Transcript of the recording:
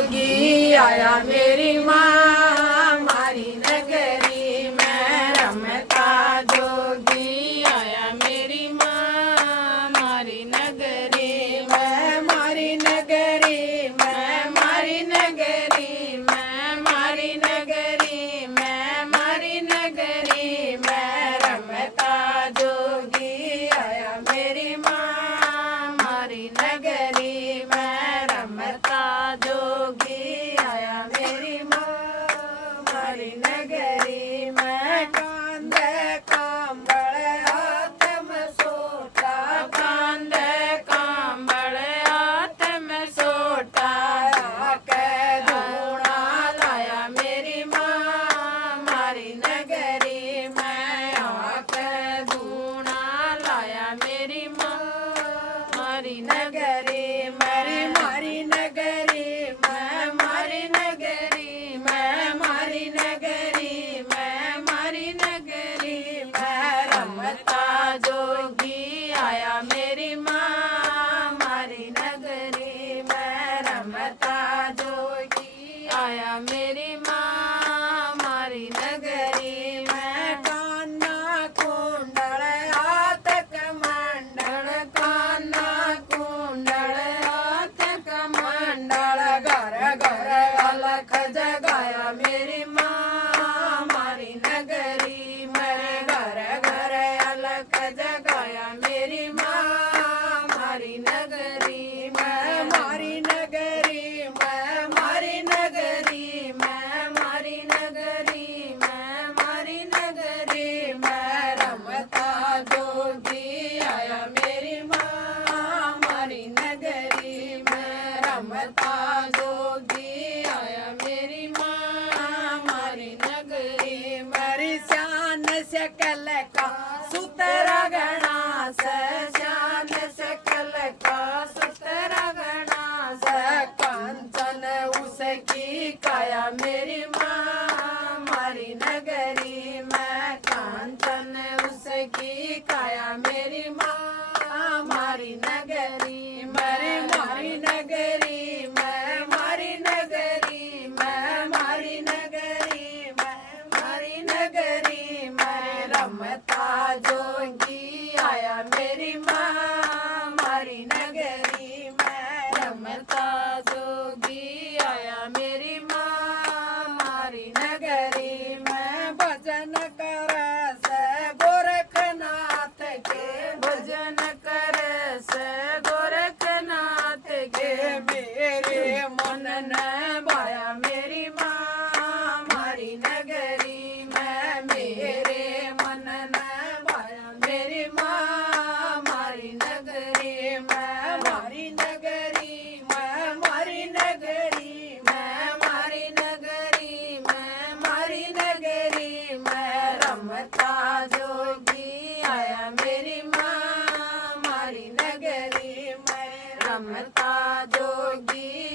जोगी आया मेरी माँ मारी नगरी में रमता जोगी आया मेरी माँ मारी नगरी में मारी नगरी में मारी नगरी में मारी नगरी में मारी नगरी में रमता जोगी आया मेरी माँ मारी नगरी में रमता जोगी आया मेरी माँ मारी नगरी में कांदे कांबड़ हाथ में सोटा कांदे कांबड़ हाथ में सोटा आके धूना लाया मेरी माँ मारी नगरी में आके धूना लाया मेरी माँ मारी नगरी मेरी मारी नगरी मैं मारी नगरी मैं मारी नगरी मैं मारी नगरी मैं रमता जोगी आया मेरी माँ मारी नगरी मैं रमता जोगी आया मेरी माँ मारी नगरी मैं कान्हा कुंडल हाथ कमंडल कान्हा कुंडल हाथ कमंडल घर घर अलख जगाया मेरी माँ मारी नगरी मेरे घर घर अलख जगाया मेरी माँ मारी नगरी मैं मारी नगरी मैं मारी नगरी मैं मारी नगरी मैं मारी नगरी मैं रमता जोगी आया मेरी माँ मारी नगरी मैं रमता जोगी आया मेरी माँ मारी नगरी मेरी शान से कल का सुतरा गणा से शान से कल का सुतरा गणा से कांचन उसकी काया मेरी माँ मारी नगरी मैं कांचन उसकी काया मेरी माँ मारी नगरी मेरी मारी नगरी मैं मारी नगरी मैं मारी नगरी मैं मारी नगरी मैं रमता जोगी आया मेरी माँ मारी नगरी मैं रमता जोगी आया मेरी माँ मारी नगरी मैं भजन कर से गोरखनाथ के भजन कर से गोरखनाथ के मेरे मन ने भाया मेरी माँ मारी नगरी में मेरे मन ने भाया मेरी माँ मारी नगरी में मारी नगरी में मारी नगरी में मारी नगरी में मारी नगरी में रमता जोगी आया मेरी माँ मारी नगरी में रमता जोगी